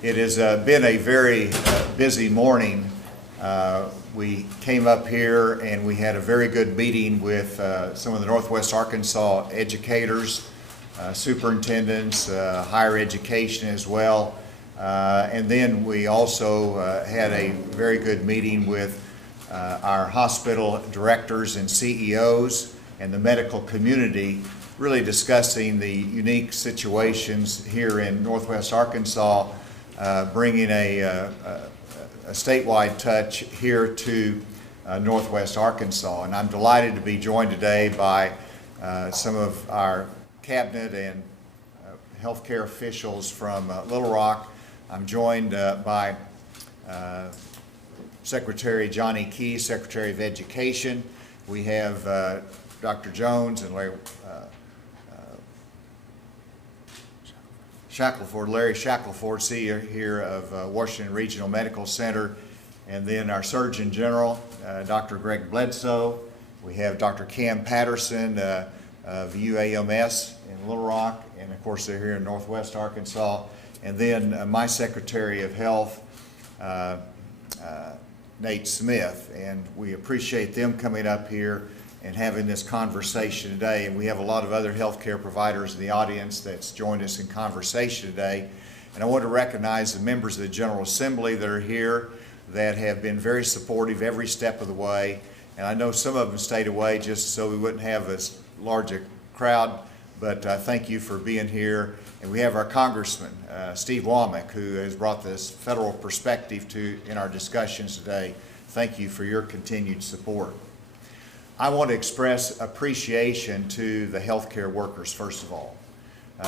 It has been a very busy morning. We came up here and we had a very good meeting with some of the Northwest Arkansas educators, superintendents, higher education as well. And then we also had a very good meeting with our hospital directors and CEOs and the medical community, really discussing the unique situations here in Northwest Arkansas, bringing a statewide touch here to Northwest Arkansas. And I'm delighted to be joined today by some of our cabinet and healthcare officials from Little Rock. I'm joined by Secretary Johnny Key, Secretary of Education. We have Dr. Jones and Larry Shackelford, CEO here of Washington Regional Medical Center, and then our Surgeon General, Dr. Greg Bledsoe. We have Dr. Cam Patterson of UAMS in Little Rock, and of course they're here in Northwest Arkansas. And then my Secretary of Health, Nate Smith, and we appreciate them coming up here and having this conversation today. And we have a lot of other healthcare providers in the audience that's joined us in conversation today. And I want to recognize the members of the General Assembly that are here that have been very supportive every step of the way. And I know some of them stayed away just so we wouldn't have as large a crowd, but thank you for being here. And we have our Congressman, Steve Womack, who has brought this federal perspective in our discussions today. Thank you for your continued support. I want to express appreciation to the healthcare workers, first of all.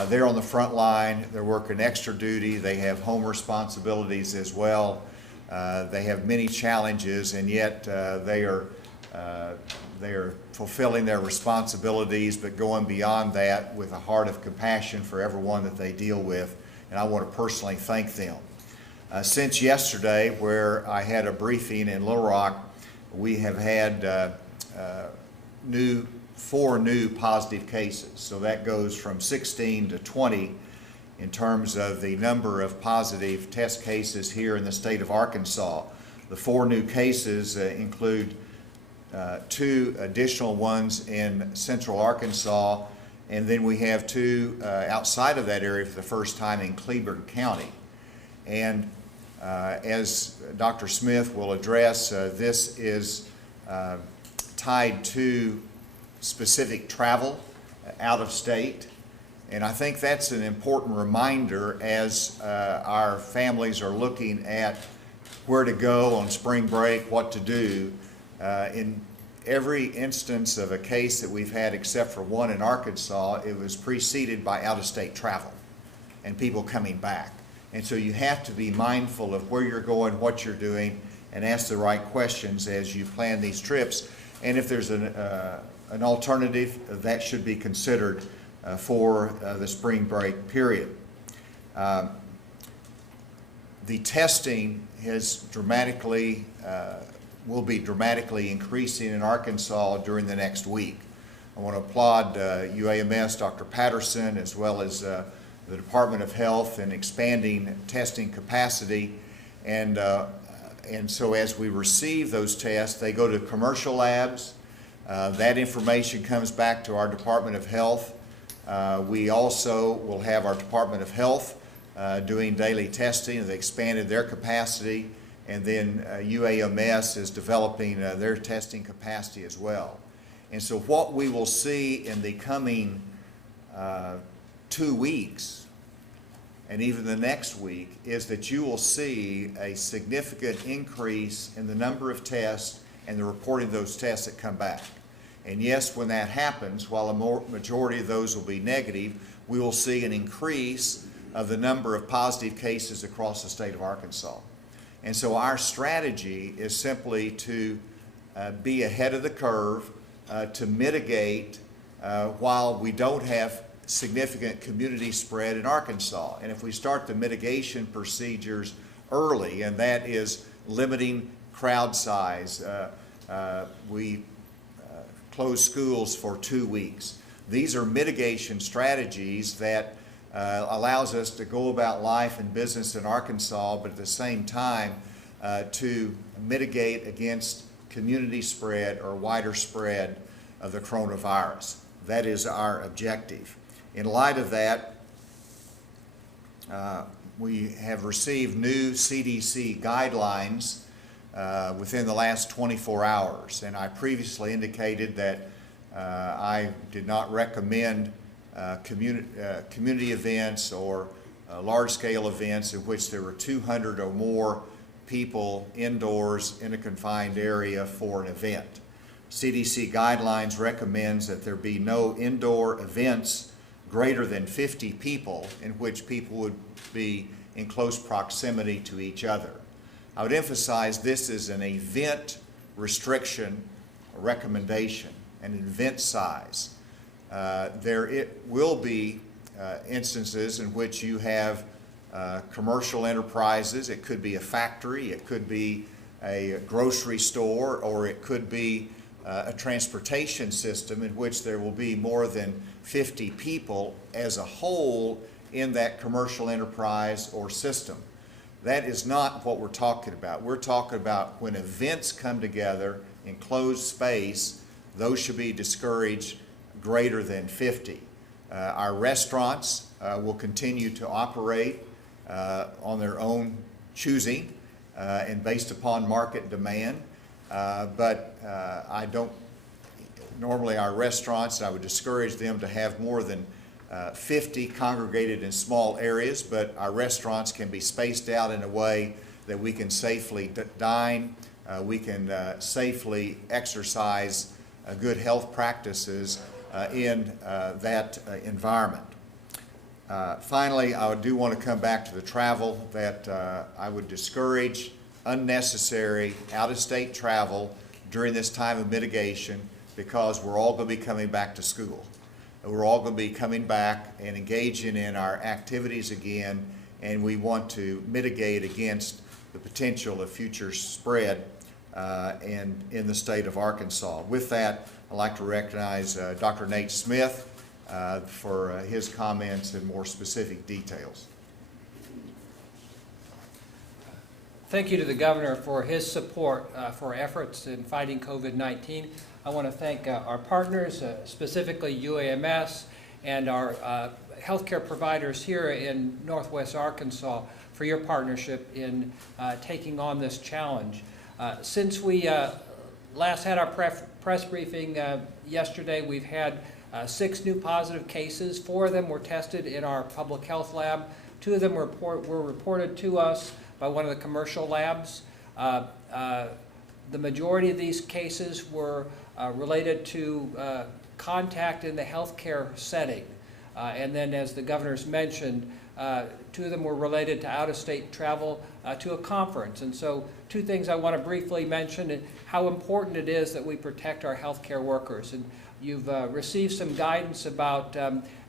They're on the front line, they're working extra duty, they have home responsibilities as well. They have many challenges, and yet they are fulfilling their responsibilities, but going beyond that with a heart of compassion for everyone that they deal with, and I want to personally thank them. Since yesterday, where I had a briefing in Little Rock, we have had 4 new positive cases. So that goes from 16 to 20 in terms of the number of positive test cases here in the state of Arkansas. The 4 new cases include 2 additional ones in central Arkansas, and then we have 2 outside of that area for the first time in Cleburne County. And as Dr. Smith will address, this is tied to specific travel out of state. And I think that's an important reminder as our families are looking at where to go on spring break, what to do. In every instance of a case that we've had except for one in Arkansas, it was preceded by out-of-state travel and people coming back. And so you have to be mindful of where you're going, what you're doing, and ask the right questions as you plan these trips. And if there's an alternative, that should be considered for the spring break period. The testing has will be dramatically increasing in Arkansas during the next week. I want to applaud UAMS, Dr. Patterson, as well as the Department of Health in expanding testing capacity. And so as we receive those tests, they go to commercial labs. That information comes back to our Department of Health. We also will have our Department of Health doing daily testing. They expanded their capacity, and then UAMS is developing their testing capacity as well. And so what we will see in the coming 2 weeks, and even the next week, is that you will see a significant increase in the number of tests and the reporting of those tests that come back. And yes, when that happens, while a majority of those will be negative, we will see an increase of the number of positive cases across the state of Arkansas. And so our strategy is simply to be ahead of the curve, to mitigate while we don't have significant community spread in Arkansas. And if we start the mitigation procedures early, and that is limiting crowd size, we close schools for 2 weeks. These are mitigation strategies that allows us to go about life and business in Arkansas, but at the same time to mitigate against community spread or wider spread of the coronavirus. That is our objective. In light of that, we have received new CDC guidelines within the last 24 hours, and I previously indicated that I did not recommend community events or large-scale events in which there were 200 or more people indoors in a confined area for an event. CDC guidelines recommends that there be no indoor events greater than 50 people in which people would be in close proximity to each other. I would emphasize this is an event restriction recommendation, an event size. There will be instances in which you have commercial enterprises. It could be a factory, it could be a grocery store, or it could be a transportation system in which there will be more than 50 people as a whole in that commercial enterprise or system. That is not what we're talking about. We're talking about when events come together in closed space, those should be discouraged greater than 50. Our restaurants will continue to operate on their own choosing and based upon market demand. But I don't, normally our restaurants, I would discourage them to have more than 50 congregated in small areas, but our restaurants can be spaced out in a way that we can safely dine, we can safely exercise good health practices in that environment. Finally, I do want to come back to the travel that I would discourage unnecessary out-of-state travel during this time of mitigation, because we're all going to be coming back to school. We're all going to be coming back and engaging in our activities again, and we want to mitigate against the potential of future spread and in the state of Arkansas. With that, I'd like to recognize Dr. Nate Smith for his comments and more specific details. Thank you to the Governor for his support for efforts in fighting COVID-19. I want to thank our partners, specifically UAMS and our healthcare providers here in Northwest Arkansas for your partnership in taking on this challenge. Since we last had our press briefing yesterday, we've had 6 new positive cases. 4 of them were tested in our public health lab. 2 of them were reported to us by one of the commercial labs. The majority of these cases were related to contact in the healthcare setting. And then, as the Governor's mentioned, 2 of them were related to out-of-state travel to a conference. And so 2 things I want to briefly mention, and how important it is that we protect our healthcare workers. And you've received some guidance about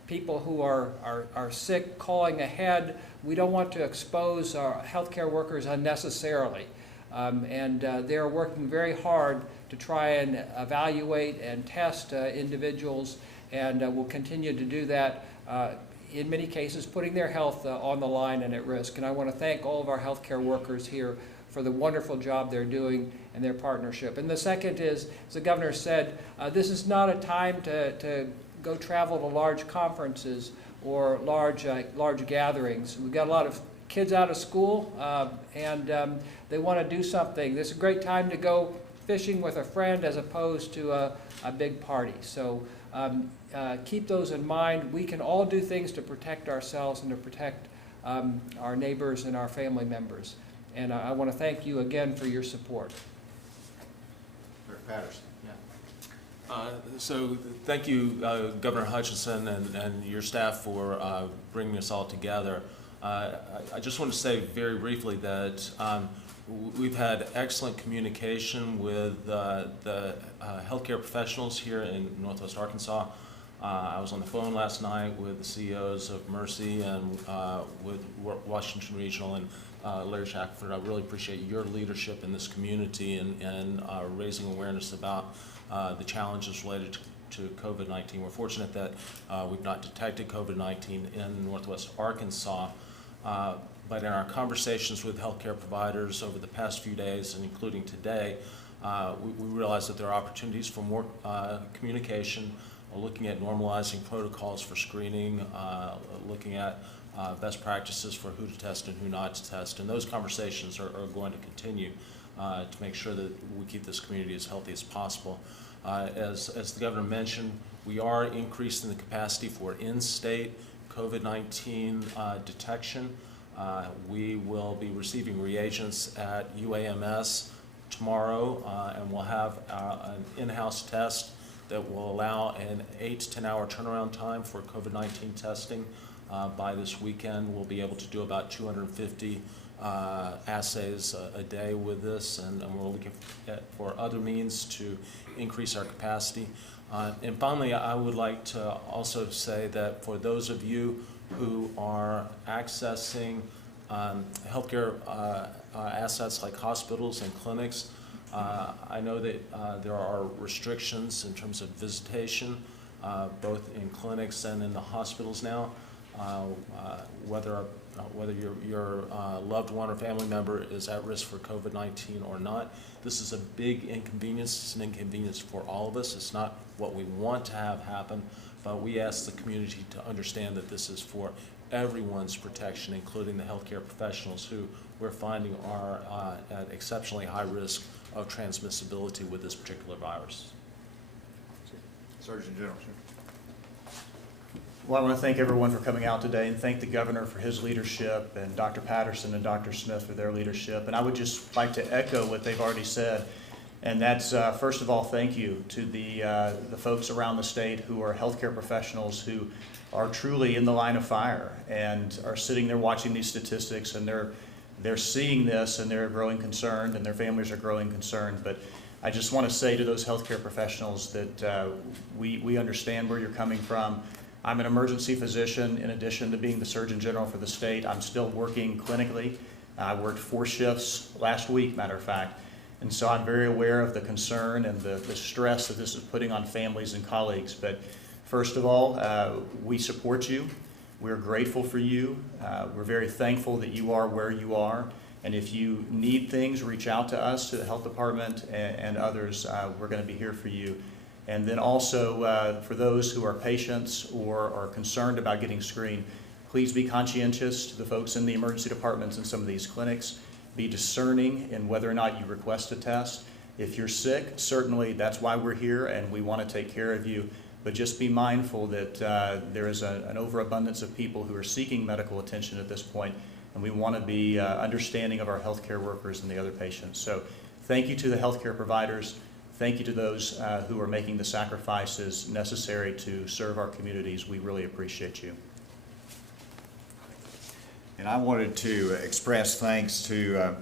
people who are sick calling ahead. We don't want to expose our healthcare workers unnecessarily. They're working very hard to try and evaluate and test individuals, and will continue to do that, in many cases putting their health on the line and at risk. And I want to thank all of our healthcare workers here for the wonderful job they're doing and their partnership. And the second is, as the Governor said, this is not a time to go travel to large conferences or large gatherings. We've got a lot of kids out of school, and they want to do something. This is a great time to go fishing with a friend as opposed to a big party. So keep those in mind. We can all do things to protect ourselves and to protect our neighbors and our family members. And I want to thank you again for your support. Dr. Patterson. So thank you, Governor Hutchinson and your staff for bringing us all together. I just want to say very briefly that we've had excellent communication with the healthcare professionals here in Northwest Arkansas. I was on the phone last night with the CEOs of Mercy and with Washington Regional and Larry Shackelford. I really appreciate your leadership in this community and raising awareness about the challenges related to COVID-19. We're fortunate that we've not detected COVID-19 in Northwest Arkansas, but in our conversations with healthcare providers over the past few days, and including today, we realize that there are opportunities for more communication, looking at normalizing protocols for screening, looking at best practices for who to test and who not to test, and those conversations are going to continue to make sure that we keep this community as healthy as possible. As the governor mentioned, we are increasing the capacity for in-state COVID-19 detection. We will be receiving reagents at UAMS tomorrow, and we'll have an in-house test that will allow an 8 to 10 hour turnaround time for COVID-19 testing. By this weekend, we'll be able to do about 250 assays a day with this, and we're looking for other means to increase our capacity. And finally, I would like to also say that for those of you who are accessing healthcare assets like hospitals and clinics, I know that there are restrictions in terms of visitation, both in clinics and in the hospitals now. Whether your loved one or family member is at risk for COVID-19 or not, this is a big inconvenience. It's an inconvenience for all of us. It's not what we want to have happen, but we ask the community to understand that this is for everyone's protection, including the healthcare professionals who we're finding are at exceptionally high risk of transmissibility with this particular virus. Surgeon General. Well, I want to thank everyone for coming out today and thank the governor for his leadership and Dr. Patterson and Dr. Smith for their leadership. And I would just like to echo what they've already said. And that's, first of all, thank you to the folks around the state who are healthcare professionals who are truly in the line of fire and are sitting there watching these statistics, and they're seeing this and they're growing concerned and their families are growing concerned. But I just want to say to those healthcare professionals that we understand where you're coming from. I'm an emergency physician in addition to being the Surgeon General for the state. I'm still working clinically. I worked 4 shifts last week, matter of fact. And so I'm very aware of the concern and the stress that this is putting on families and colleagues. But first of all, we support you. We're grateful for you. We're very thankful that you are where you are. And if you need things, reach out to us, to the health department and others. We're going to be here for you. And then also for those who are patients or are concerned about getting screened, please be conscientious to the folks in the emergency departments in some of these clinics. Be discerning in whether or not you request a test. If you're sick, certainly that's why we're here and we want to take care of you. But just be mindful that there is an overabundance of people who are seeking medical attention at this point, and we want to be understanding of our healthcare workers and the other patients. So thank you to the healthcare providers. Thank you to those who are making the sacrifices necessary to serve our communities. We really appreciate you. And I wanted to express thanks to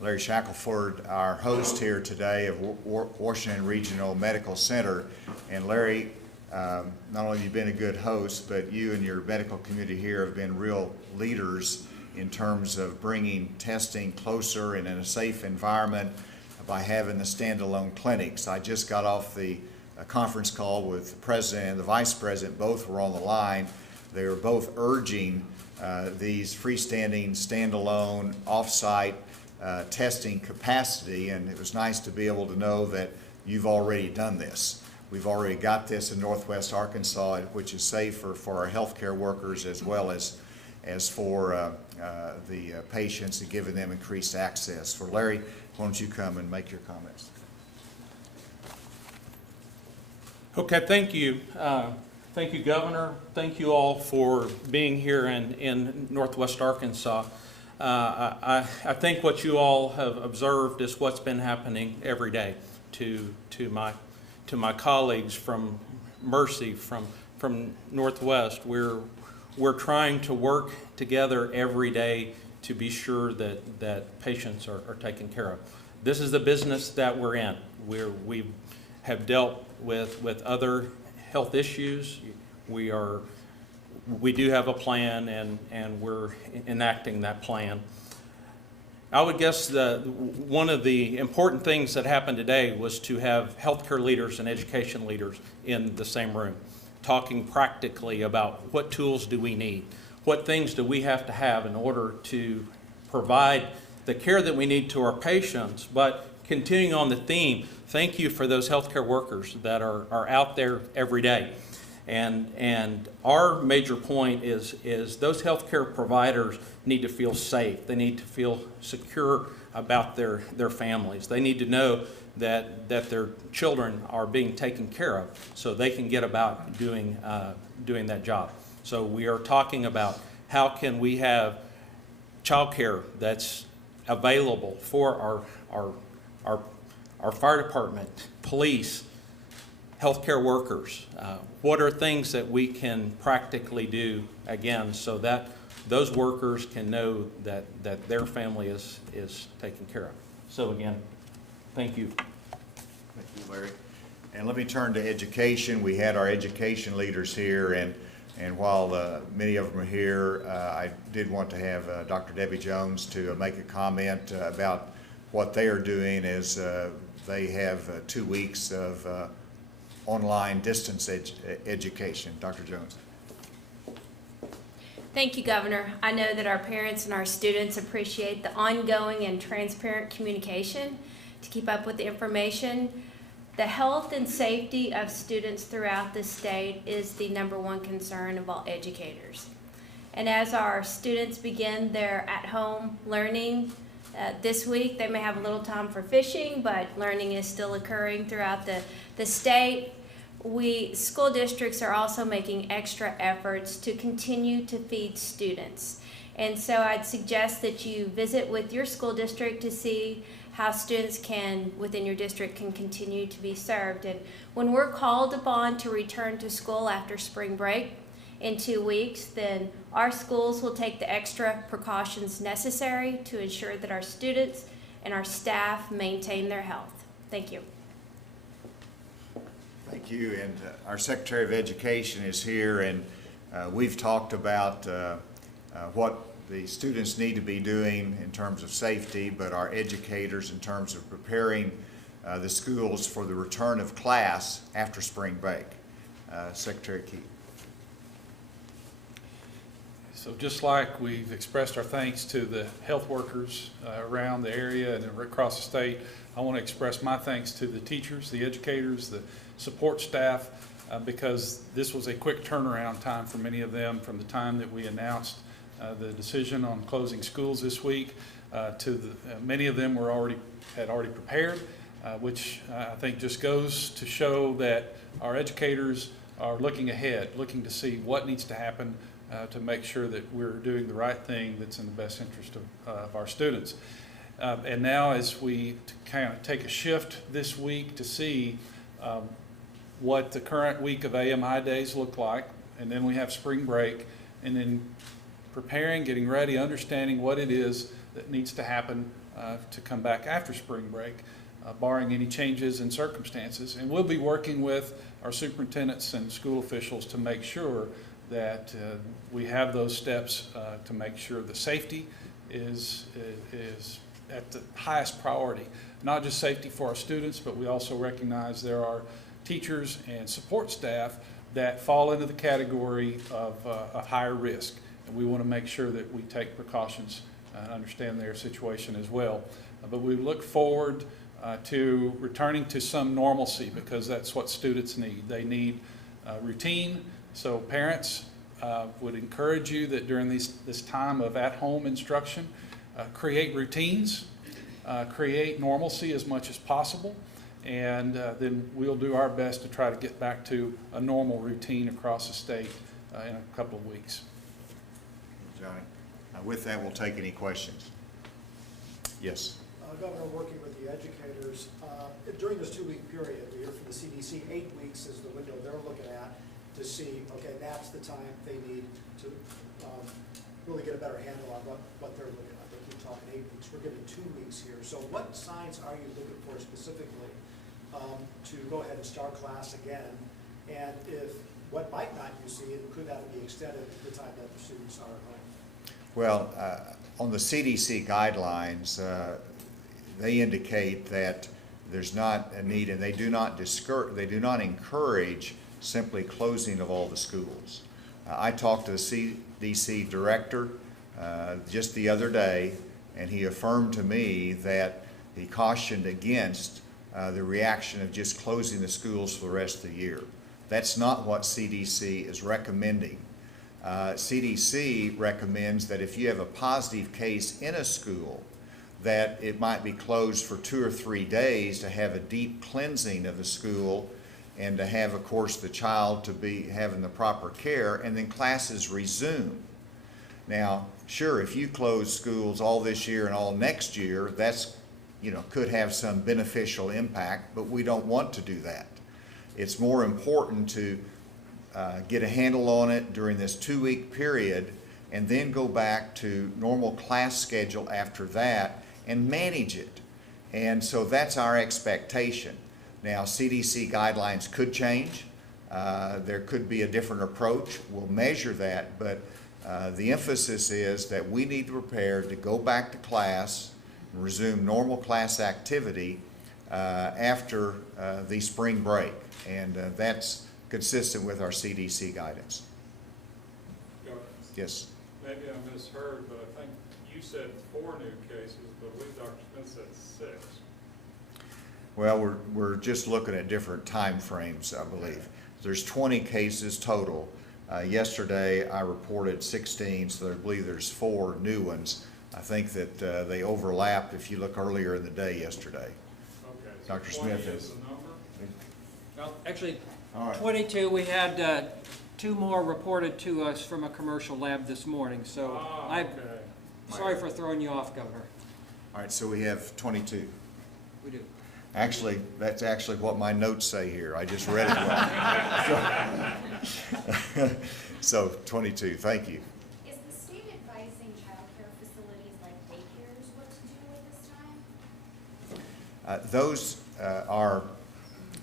Larry Shackelford, our host here today of Washington Regional Medical Center. And Larry, not only have you been a good host, but you and your medical community here have been real leaders in terms of bringing testing closer and in a safe environment by having the standalone clinics. I just got off the conference call with the president and the vice president. Both were on the line. They were both urging these freestanding, standalone, off-site testing capacity, and it was nice to be able to know that you've already done this. We've already got this in Northwest Arkansas, which is safer for our healthcare workers as well as for the patients and giving them increased access. For Larry, why don't you come and make your comments? Okay, thank you. Thank you, Governor. Thank you all for being here in Northwest Arkansas. I think what you all have observed is what's been happening every day to my colleagues from Mercy, from Northwest. We're trying to work together every day to be sure that patients are taken care of. This is the business that we're in. We have dealt with other health issues. We do have a plan, and we're enacting that plan. I would guess one of the important things that happened today was to have healthcare leaders and education leaders in the same room, talking practically about what tools do we need, what things do we have to have in order to provide the care that we need to our patients. But continuing on the theme, thank you for those healthcare workers that are out there every day. And our major point is those healthcare providers need to feel safe. They need to feel secure about their families. They need to know that their children are being taken care of so they can get about doing that job. So we are talking about how can we have child care that's available for our fire department, police, healthcare workers. What are things that we can practically do, again, so that those workers can know that their family is taken care of. So again, thank you. Thank you, Larry. And let me turn to education. We had our education leaders here, and while many of them are here, I did want to have Dr. Debbie Jones to make a comment about what they are doing as they have 2 weeks of online distance education. Dr. Jones. Thank you, Governor. I know that our parents and our students appreciate the ongoing and transparent communication to keep up with the information. The health and safety of students throughout the state is the #1 concern of all educators. And as our students begin their at-home learning this week, they may have a little time for fishing, but learning is still occurring throughout the state. School districts are also making extra efforts to continue to feed students. And so I'd suggest that you visit with your school district to see how students within your district can continue to be served. And when we're called upon to return to school after spring break in 2 weeks, then our schools will take the extra precautions necessary to ensure that our students and our staff maintain their health. Thank you. Thank you. And our Secretary of Education is here, and we've talked about what the students need to be doing in terms of safety, but our educators in terms of preparing the schools for the return of class after spring break. Secretary Keith. So just like we've expressed our thanks to the health workers around the area and across the state, I want to express my thanks to the teachers, the educators, the support staff, because this was a quick turnaround time for many of them from the time that we announced the decision on closing schools this week many of them had already prepared, which I think just goes to show that our educators are looking ahead, looking to see what needs to happen to make sure that we're doing the right thing that's in the best interest of our students. And now as we kind of take a shift this week to see what the current week of AMI days look like, and then we have spring break, and then preparing, getting ready, understanding what it is that needs to happen to come back after spring break, barring any changes in circumstances. And we'll be working with our superintendents and school officials to make sure that we have those steps to make sure the safety is at the highest priority. Not just safety for our students, but we also recognize there are teachers and support staff that fall into the category of higher risk. And we want to make sure that we take precautions and understand their situation as well. But we look forward to returning to some normalcy, because that's what students need. They need routine. So parents would encourage you that during this time of at-home instruction, create routines, create normalcy as much as possible, and then we'll do our best to try to get back to a normal routine across the state in a couple of weeks. Johnny. With that, we'll take any questions. Yes. Governor, working with the educators, during this 2-week period, we hear from the CDC, 8 weeks is the window they're looking at to see, okay, that's the time they need to really get a better handle on what they're looking at. They keep talking 8 weeks. We're getting 2 weeks here. So what signs are you looking for specifically to go ahead and start class again? And what might not you see, and could that be extended to the time that the students are at home? Well, On the CDC guidelines, they indicate that there's not a need, and they do not encourage simply closing of all the schools. I talked to the CDC director just the other day, and he affirmed to me that he cautioned against the reaction of just closing the schools for the rest of the year. That's not what CDC is recommending. CDC recommends that if you have a positive case in a school, that it might be closed for 2 or 3 days to have a deep cleansing of the school and to have, of course, the child to be having the proper care, and then classes resume. Now, sure, if you close schools all this year and all next year, that's, could have some beneficial impact, but we don't want to do that. It's more important to get a handle on it during this 2-week period and then go back to normal class schedule after that and manage it. And so that's our expectation. Now, CDC guidelines could change. There could be a different approach. We'll measure that, but the emphasis is that we need to prepare to go back to class and resume normal class activity after the spring break. And that's consistent with our CDC guidance. Yes. Maybe I misheard, but I think you said 4 new cases, but I believe Dr. Smith said 6. Well, we're just looking at different time frames, I believe. There's 20 cases total. Yesterday I reported 16, so I believe there's 4 new ones. I think that they overlap if you look earlier in the day yesterday. Okay. So Dr. Smith is is. the number? Well, actually, All right. 22, we had 2 more reported to us from a commercial lab this morning, so I'm Okay. sorry for throwing you off, Governor. All right, so we have 22. We do. Actually, that's actually what my notes say here. I just read it wrong. So 22, thank you. Is the state advising childcare facilities like daycares what to do at this time? Those are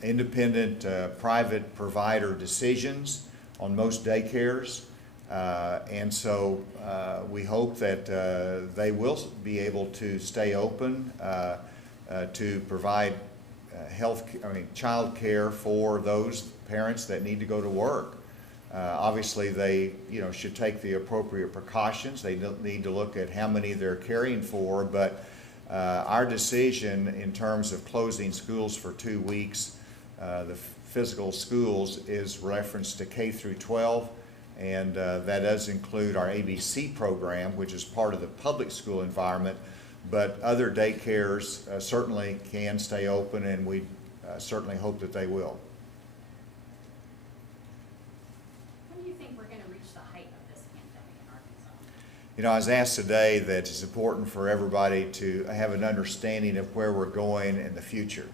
independent private provider decisions on most daycares. And so we hope that they will be able to stay open to provide child care for those parents that need to go to work. Obviously, they should take the appropriate precautions. They need to look at how many they're caring for, but our decision in terms of closing schools for 2 weeks, the physical schools, is reference to K through 12, and that does include our ABC program, which is part of the public school environment, but other daycares certainly can stay open, and we certainly hope that they will. When do you think we're going to reach the height of this pandemic in Arkansas? I was asked today that it's important for everybody to have an understanding of where we're going in the future.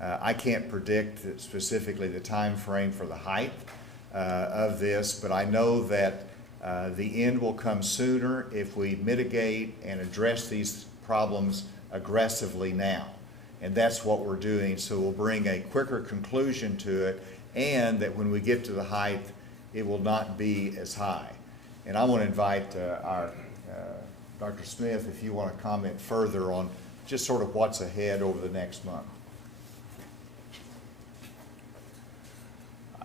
I can't predict specifically the time frame for the height of this, but I know that the end will come sooner if we mitigate and address these problems aggressively now. And that's what we're doing, so we'll bring a quicker conclusion to it, and that when we get to the height, it will not be as high. And I want to invite our Dr. Smith, if you want to comment further on just sort of what's ahead over the next month.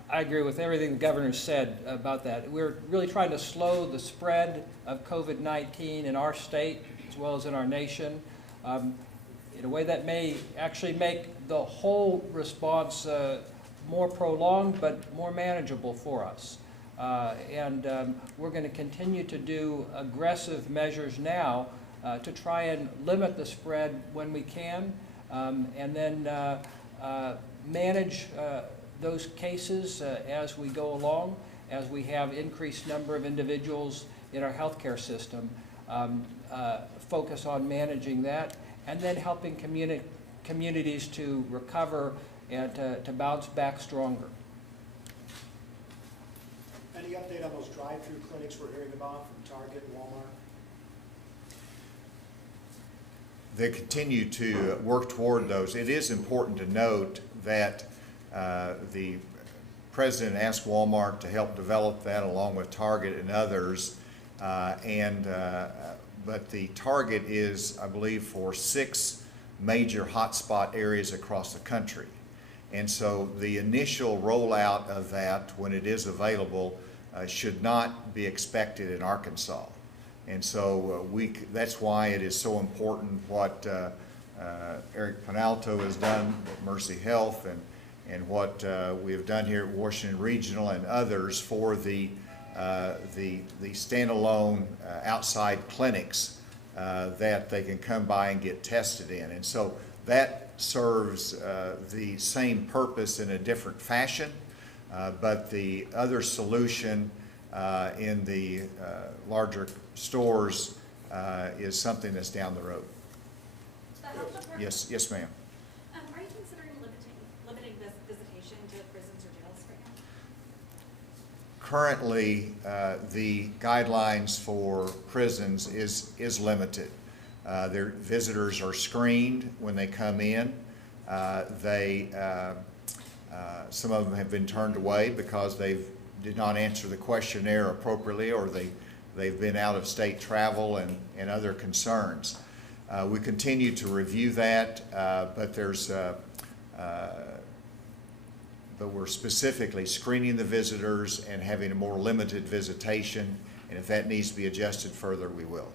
I agree with everything the governor said about that. We're really trying to slow the spread of COVID-19 in our state as well as in our nation in a way that may actually make the whole response more prolonged but more manageable for us. And we're going to continue to do aggressive measures now to try and limit the spread when we can, and then manage those cases as we go along, as we have increased number of individuals in our healthcare system, focus on managing that, and then helping communities to recover and to bounce back stronger. Any update on those drive-through clinics we're hearing about from Target and Walmart? They continue to work toward those. It is important to note that the president asked Walmart to help develop that along with Target and others, and but the target is, I believe, for 6 major hotspot areas across the country. And so the initial rollout of that, when it is available, should not be expected in Arkansas. And so that's why it is so important what Eric Penalto has done at Mercy Health and what we have done here at Washington Regional and others for the standalone outside clinics that they can come by and get tested in. And so that serves the same purpose in a different fashion, but the other solution in the larger stores is something that's down the road. The health department, Yes, ma'am. are you considering limiting visitation to prisons or jails right now? Currently, the guidelines for prisons is limited. Their visitors are screened when they come in. Some of them have been turned away because they did not answer the questionnaire appropriately, or they've been out of state travel and other concerns. We continue to review that, but we're specifically screening the visitors and having a more limited visitation, and if that needs to be adjusted further, we will.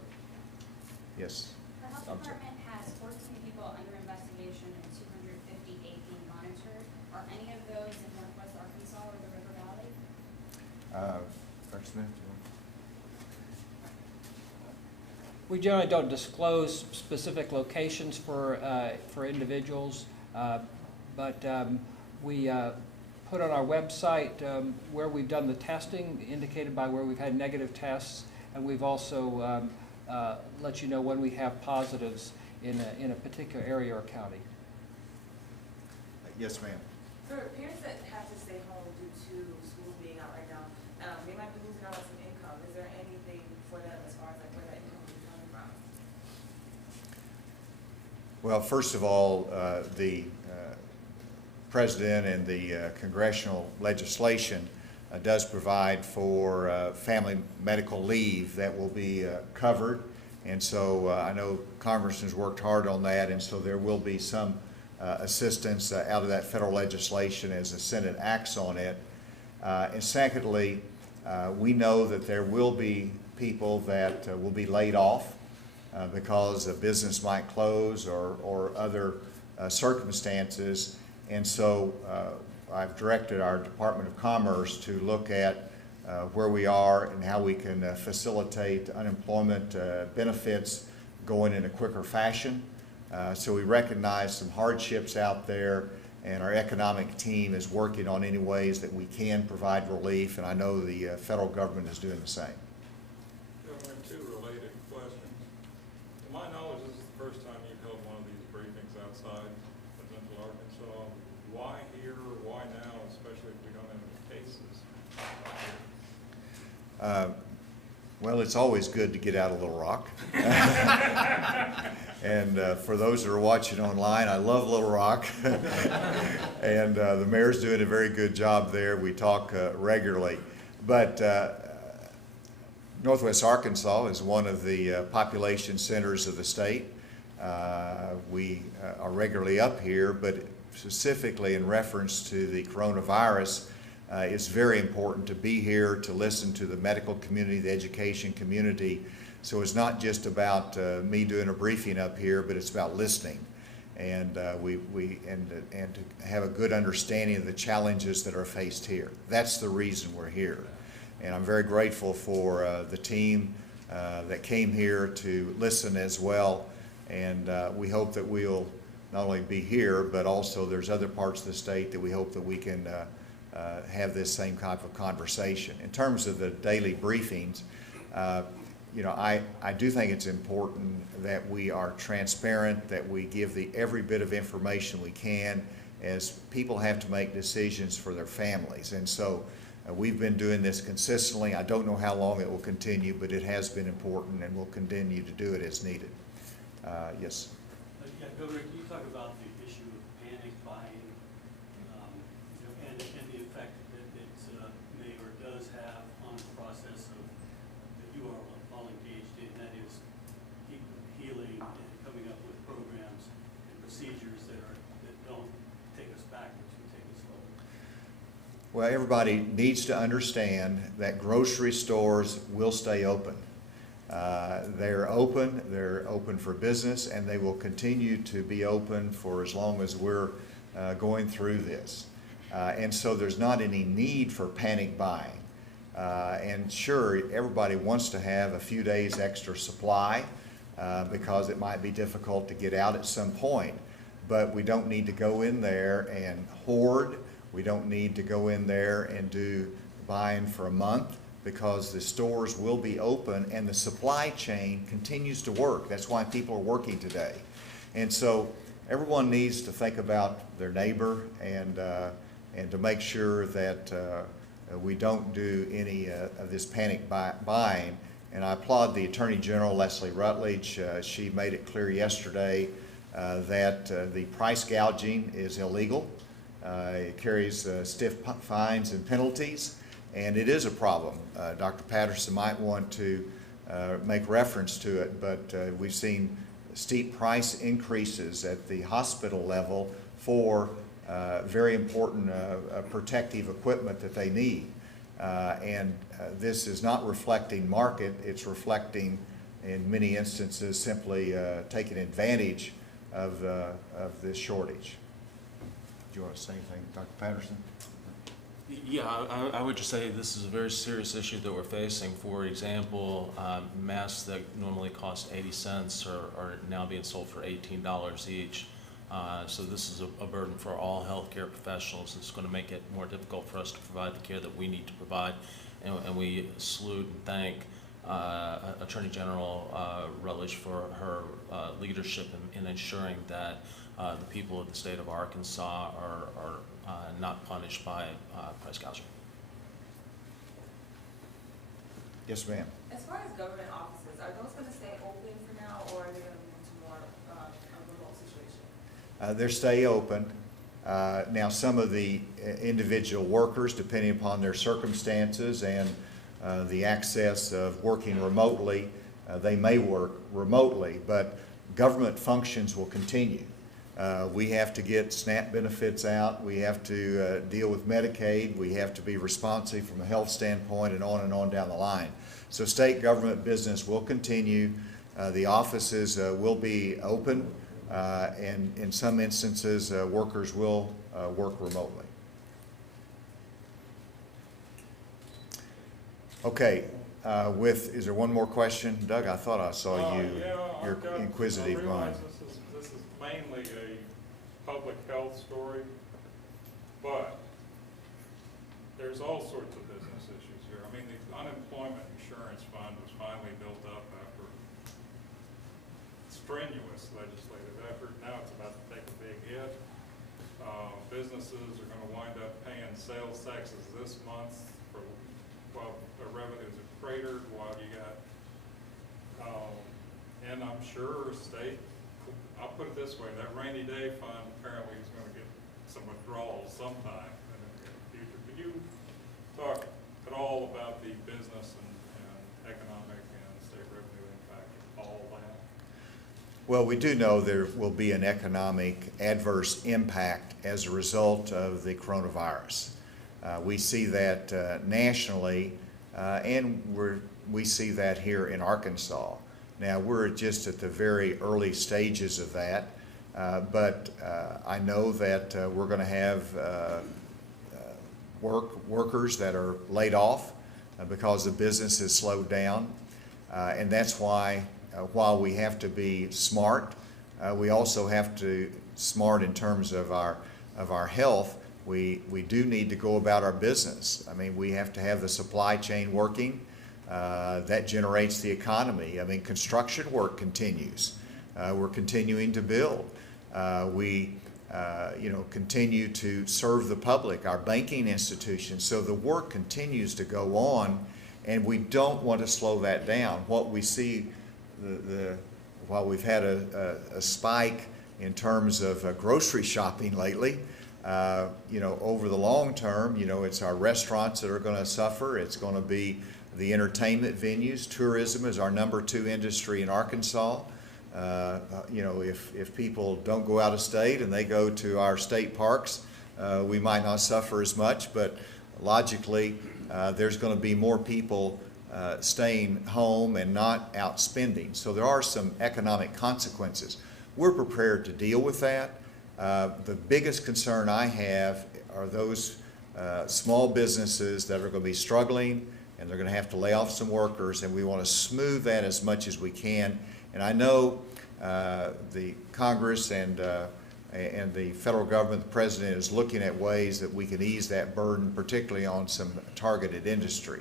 Yes? The health department has 14 people under investigation and 258 being monitored. Are any of those in Northwest Arkansas or the River Valley? Dr. Smith? We generally don't disclose specific locations for individuals, but we put on our website where we've done the testing, indicated by where we've had negative tests, and we've also let you know when we have positives in a particular area or county. Yes, ma'am. For parents that have to stay home due to school being out right now, they might be losing out on some income. Is there anything for them as far as like where that income is coming from? Well, first of all, the President and the congressional legislation does provide for family medical leave that will be covered. And so I know Congress has worked hard on that, and so there will be some assistance out of that federal legislation as the Senate acts on it. And secondly, we know that there will be people that will be laid off because a business might close or other circumstances. And so I've directed our Department of Commerce to look at where we are and how we can facilitate unemployment benefits going in a quicker fashion. So we recognize some hardships out there, and our economic team is working on any ways that we can provide relief, and I know the federal government is doing the same. Governor, two related questions. To my knowledge, this is the first time you've held one of these briefings outside of Central Arkansas. Why here, why now, especially if we don't have any cases? Well, it's always good to get out of Little Rock. And for those that are watching online, I love Little Rock. And the mayor's doing a very good job there. We talk regularly. But Northwest Arkansas is one of the population centers of the state. We are regularly up here, but specifically in reference to the coronavirus, it's very important to be here to listen to the medical community, the education community. So it's not just about me doing a briefing up here, but it's about listening, and and to have a good understanding of the challenges that are faced here. That's the reason we're here, and I'm very grateful for the team that came here to listen as well. And we hope that we'll not only be here, but also there's other parts of the state that we hope that we can have this same type of conversation. In terms of the daily briefings, you know, I do think it's important that we are transparent, that we give every bit of information we can, as people have to make decisions for their families. And so we've been doing this consistently. I don't know how long it will continue, but it has been important, and we'll continue to do it as needed. Yes. Yeah, Governor, can you talk about the issue of panic buying, you know, and the effect that it may or does have on the process of that you are all engaged in, that is procedures that don't take us backwards and take us forward? Well, everybody needs to understand that grocery stores will stay open. They're open for business, and they will continue to be open for as long as we're going through this. And so there's not any need for panic buying. And sure, everybody wants to have a few days extra supply because it might be difficult to get out at some point. But we don't need to go in there and hoard. We don't need to go in there and do buying for a month, because the stores will be open and the supply chain continues to work. That's why people are working today. And so everyone needs to think about their neighbor and to make sure that we don't do any of this panic buying. And I applaud the Attorney General, Leslie Rutledge. She made it clear yesterday that the price gouging is illegal. It carries stiff fines and penalties, and it is a problem. Dr. Patterson might want to make reference to it, but we've seen steep price increases at the hospital level for very important protective equipment that they need. And this is not reflecting market, it's reflecting in many instances simply taking advantage of this shortage. Do you want to say anything, Dr. Patterson? Yeah, I would just say this is a very serious issue that we're facing. For example, masks that normally cost 80 cents are now being sold for $18 each. So this is a burden for all healthcare professionals. It's going to make it more difficult for us to provide the care that we need to provide. And we salute and thank Attorney General Rutledge for her leadership in ensuring that the people of the state of Arkansas are not punished by price gouging. Yes, ma'am. As far as government offices, are those going to stay open for now, or are they going to move to more a remote situation? They're stay open. Now, some of the individual workers, depending upon their circumstances and the access of working remotely, they may work remotely, but government functions will continue. We have to get SNAP benefits out. We have to deal with Medicaid. We have to be responsive from a health standpoint, and on down the line. So state government business will continue. The offices will be open, and in some instances, workers will work remotely. Okay, is there one more question? Doug, I thought I saw you, your inquisitive mind. This is mainly a public health story, but there's all sorts of business issues here. I mean, the unemployment insurance fund was finally built up after strenuous legislative effort. Now it's about to take a big hit. Businesses are going to wind up paying sales taxes this month while their revenues are cratered, while you got, and I'm sure I'll put it this way, that rainy day fund apparently is going to get some withdrawals sometime in the future. Could you talk at all about the business and economic and state revenue impact of all that? Well, we do know there will be an economic adverse impact as a result of the coronavirus. We see that nationally, and we see that here in Arkansas. Now, we're just at the very early stages of that, but I know that we're going to have workers that are laid off because the business has slowed down, and that's why while we have to be smart, we also have to smart in terms of our health. We do need to go about our business. I mean, we have to have the supply chain working. That generates the economy. I mean, construction work continues. We're continuing to build. We continue to serve the public, our banking institutions. So the work continues to go on, and we don't want to slow that down. What we see, while we've had a spike in terms of grocery shopping lately, over the long term, it's our restaurants that are going to suffer. It's going to be the entertainment venues. Tourism is our #2 industry in Arkansas. You know, if people don't go out of state and they go to our state parks, we might not suffer as much, but logically, there's going to be more people staying home and not out spending. So there are some economic consequences. We're prepared to deal with that. The biggest concern I have are those small businesses that are going to be struggling, and they're going to have to lay off some workers, and we want to smooth that as much as we can. And I know the Congress and the federal government, the President, is looking at ways that we can ease that burden, particularly on some targeted industry.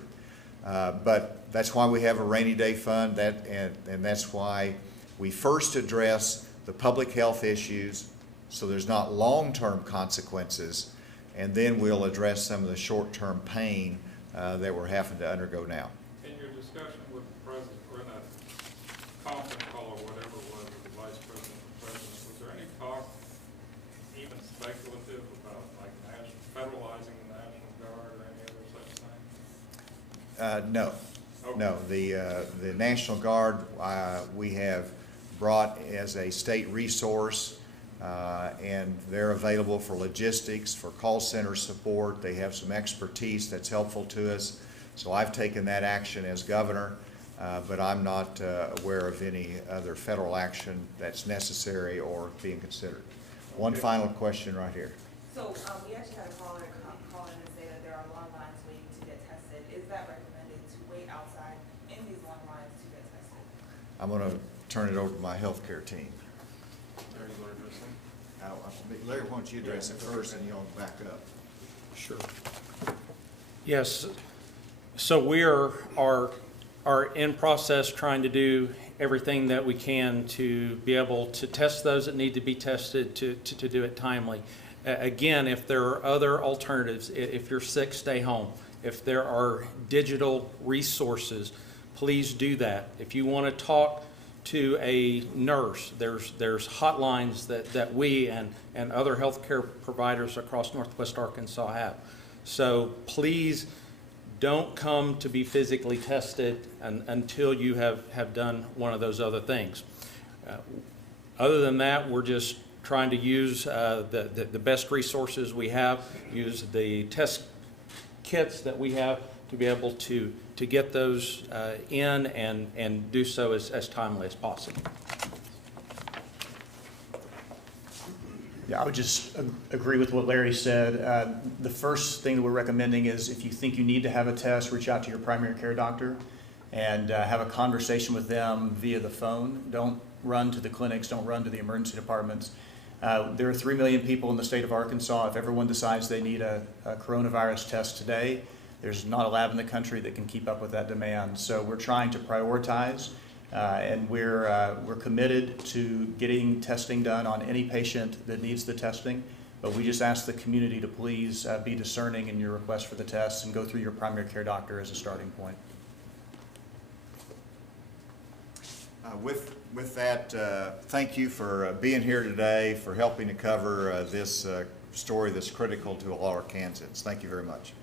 But that's why we have a rainy day fund, and that's why we first address the public health issues so there's not long-term consequences, and then we'll address some of the short-term pain that we're having to undergo now. In your discussion with the President, or in that conference call or whatever it was with the Vice President and President, was there any talk, even speculative, about like federalizing the National Guard or any other such thing? No. Okay. No, the National Guard, we have brought as a state resource, and they're available for logistics, for call center support. They have some expertise that's helpful to us. So I've taken that action as governor, but I'm not aware of any other federal action that's necessary or being considered. One final question right here. So, we actually had a caller call in and say that there are long lines waiting to get tested. Is that recommended to wait outside in these long lines to get tested? I'm going to turn it over to my healthcare team. Larry, you want to address that? Larry, why don't you address it first and you'll back up. Sure. Yes, so we are in process trying to do everything that we can to be able to test those that need to be tested, to do it timely. Again, if there are other alternatives, if you're sick, stay home. If there are digital resources, please do that. If you want to talk to a nurse, there's hotlines that we and other healthcare providers across Northwest Arkansas have. So please don't come to be physically tested until you have done one of those other things. Other than that, we're just trying to use the best resources we have, use the test kits that we have to be able to get those in and do so as timely as possible. Yeah, I would just agree with what Larry said. The first thing that we're recommending is if you think you need to have a test, reach out to your primary care doctor and have a conversation with them via the phone. Don't run to the clinics, don't run to the emergency departments. There are 3 million people in the state of Arkansas. If everyone decides they need a coronavirus test today, there's not a lab in the country that can keep up with that demand. So we're trying to prioritize. And we're committed to getting testing done on any patient that needs the testing, but we just ask the community to please be discerning in your request for the tests and go through your primary care doctor as a starting point. With that, thank you for being here today, for helping to cover this story that's critical to all Arkansans. Thank you very much.